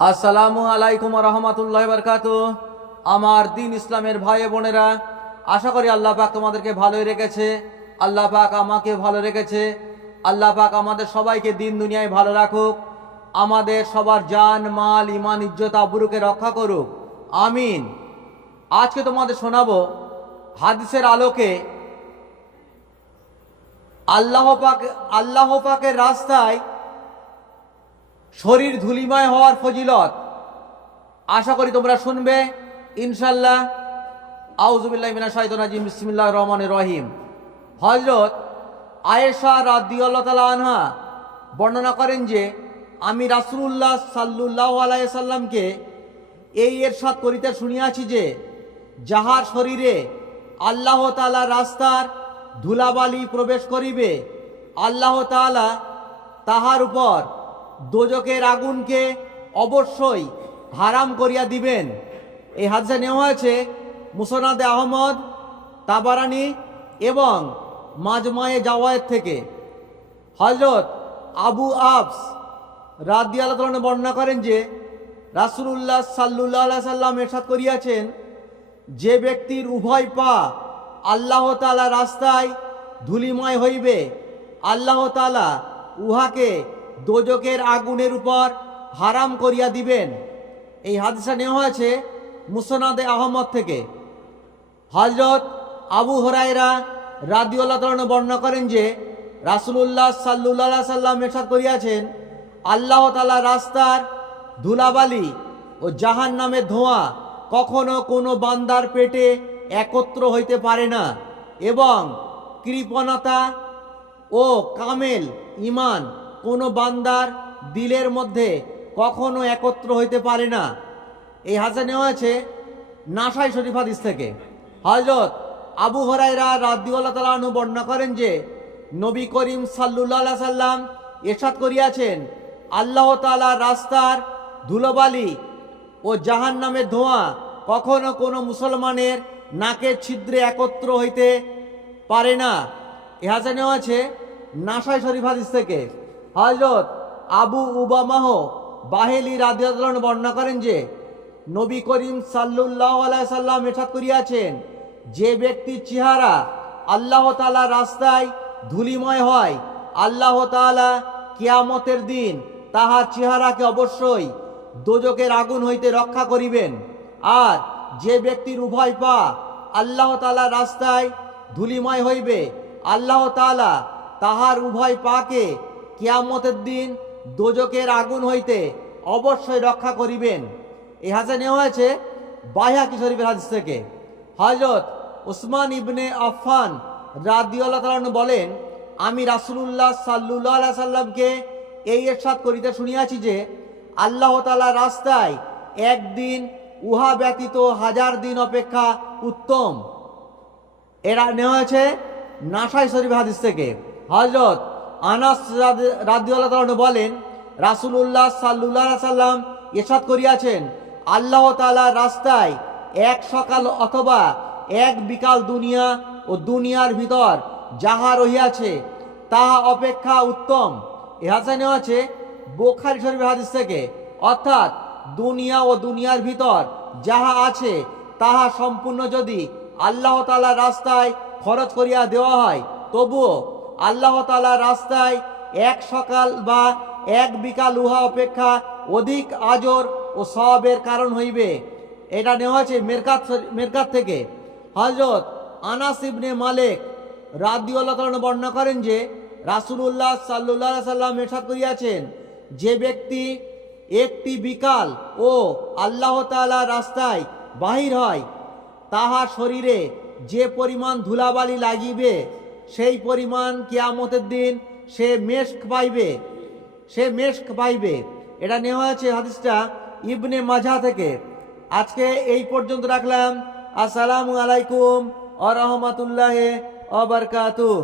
আসসালামু আলাইকুম রহমতুল্লাহ বরকাত আমার দিন ইসলামের ভাই বোনেরা, আশা করি আল্লাহ পাক তোমাদেরকে ভালোই রেখেছে। আল্লাহ পাক আমাকে ভালো রেখেছে। আল্লাহ পাক আমাদের সবাইকে দিন দুনিয়ায় ভালো রাখুক। আমাদের সবার জান, মাল ইমান ইজ্জত, আবরুকে রক্ষা করুক। আমিন। আজকে তোমাদের শোনাবো হাদিসের আলোকে আল্লাহ পাক, আল্লাহ পাকের রাস্তায় শরীর ধুলিময় হওয়ার ফজিলত। আশা করি তোমরা শুনবে ইনশাল্লাহ আউজুবিল্লাহ মিনা শাহিদ নাজিম বিসমিল্লাহ রহমান রহিম। হজরত আয়েশা রাদিয়াল্লাহ তালা আনহা বর্ণনা করেন যে, আমি রাসূলুল্লাহ সাল্লুল্লাহ আলাইসাল্লামকে এই এর এরশাদ করিতে শুনিয়াছি যে, যাহার শরীরে আল্লাহ তাআলা রাস্তার ধুলাবালি প্রবেশ করিবে, আল্লাহ তাআলা তাহার উপর দোজকের আগুনকে অবশ্যই হারাম করিয়া দিবেন। এই হাদিসে নেওয়া হয়েছে, মুসনাদে আহমদ, তাবারানি এবং মাজমায়ে জাওয়ায়ের থেকে। হজরত আবু আবস রাদিয়াল বর্ণনা করেন যে, রাসূলুল্লাহ সাল্লুল্লাহ সাল্লাম এরশাদ করিয়াছেন, যে ব্যক্তির উভয় পা আল্লাহ তাআলা রাস্তায় ধুলিময় হইবে, আল্লাহ তাআলা উহাকে দোজকের আগুনের উপর হারাম করিয়া দিবেন। এই হাদিসা নেওয়া হয়েছে মুসনাদে আহমদ থেকে। হজরত আবু হরাইরা রাদিউল্লাহ তাআলা বর্ণনা করেন যে, রাসূলুল্লাহ সাল্লুল্লাহ সাল্লাম এরশাদ করিয়াছেন, আল্লাহ তালা রাস্তার ধুলাবালি ও জাহান নামের ধোঁয়া কখনো কোনো বান্দার পেটে একত্র হইতে পারে না এবং কৃপণতা ও কামেল ইমান কোনো বান্দার দিলের মধ্যে কখনো একত্র হইতে পারে না। এই হাজা নেওয়া আছে নাসাই শরীফ হাদিস থেকে। হজরত আবু হরাইরা রাদিউল্লাহ তালাহনু বর্ণনা করেন যে, নবী করিম সাল্লুল্লাহ সাল্লাম এরশাদ করিয়াছেন, আল্লাহ তাআলা রাস্তার ধুলোবালি ও জাহান নামের ধোঁয়া কখনো কোনো মুসলমানের নাকের ছিদ্রে একত্র হইতে পারে না। এ হাজা নেওয়া আছে নাসাই শরীফ হাদিস থেকে। হজরত আবু উবামাহ বাহেলি রাদিয়াল্লাহু বর্ণনা করেন যে, নবী করিম সাল্লুল্লাহ আলাইহি সাল্লাম এরশাদ করিয়াছেন, যে ব্যক্তির চেহারা আল্লাহ তালা রাস্তায় ধুলিময় হয়, আল্লাহ তাআলা কিয়ামতের দিন তাহার চেহারাকে অবশ্যই দোজকের আগুন হইতে রক্ষা করিবেন। আর যে ব্যক্তির উভয় পা আল্লাহ তালা রাস্তায় ধুলিময় হইবে, আল্লাহ তাআলা তাহার উভয় পাকে কিয়ামতের দিন দোজকের আগুন হইতে অবশ্যই রক্ষা করিবেন। এই হাজে নেওয়া হয়েছে বাইহাকি শরীফের হাদিস থেকে। হজরত উসমান ইবনে আফফান রাদিয়াল্লাহু তাআলা বলেন, আমি রাসূলুল্লাহ সাল্লুল্লাহ সাল্লামকে এই এরশাদ করিতে শুনিয়াছি যে, আল্লাহ তাআলা রাস্তায় একদিন উহা ব্যতীত হাজার দিন অপেক্ষা উত্তম। এরা নেওয়া হয়েছে নাসাই শরীফ হাদিস থেকে। হজরত আনাস রাদিউল্লাহ তাআলা বলেন, রাসূলুল্লাহ সাল্লুল্লাহ সাল্লাম এরশাদ করিয়াছেন, আল্লাহ তাআলা রাস্তায় এক সকাল অথবা এক বিকাল দুনিয়া ও দুনিয়ার ভিতর যাহা রহিয়াছে, তাহা অপেক্ষা উত্তম। হাসা নেওয়া আছে, বোখারি শরীফ হাদিস থেকে, অর্থাৎ দুনিয়া ও দুনিয়ার ভিতর যাহা আছে, তাহা সম্পূর্ণ যদি আল্লাহ তাআলা রাস্তায় খরচ করিয়া দেওয়া হয়, তবুও আল্লাহ তাআলা রাস্তায় এক সকাল বা এক বিকাল উহা অপেক্ষা অধিক আজর ও সবের কারণ হইবে। এটা নেওয়া হয়েছে মেরকাত মেরকাত থেকে। হজরত আনাস ইবনে মালিক রাদিউল্লাহ বর্ণনা করেন যে, রাসূলুল্লাহ সাল্লুল্লাহ সাল্লাম এরশাদ করিয়াছেন, যে ব্যক্তি একটি বিকাল ও আল্লাহ তাআলা রাস্তায় বাহির হয়, তাহার শরীরে যে পরিমাণ ধুলাবালি লাগিবে সেই পরিমাণ কিয়ামতের দিন সে মেশক পাইবে, সে মেশক পাইবে। এটা নেওয়া হয়েছে হাদিসটা ইবনে মাঝা থেকে। আজকে এই পর্যন্ত রাখলাম। আসসালামু আলাইকুম আ রহমতুল্লাহ অবরকাতুহ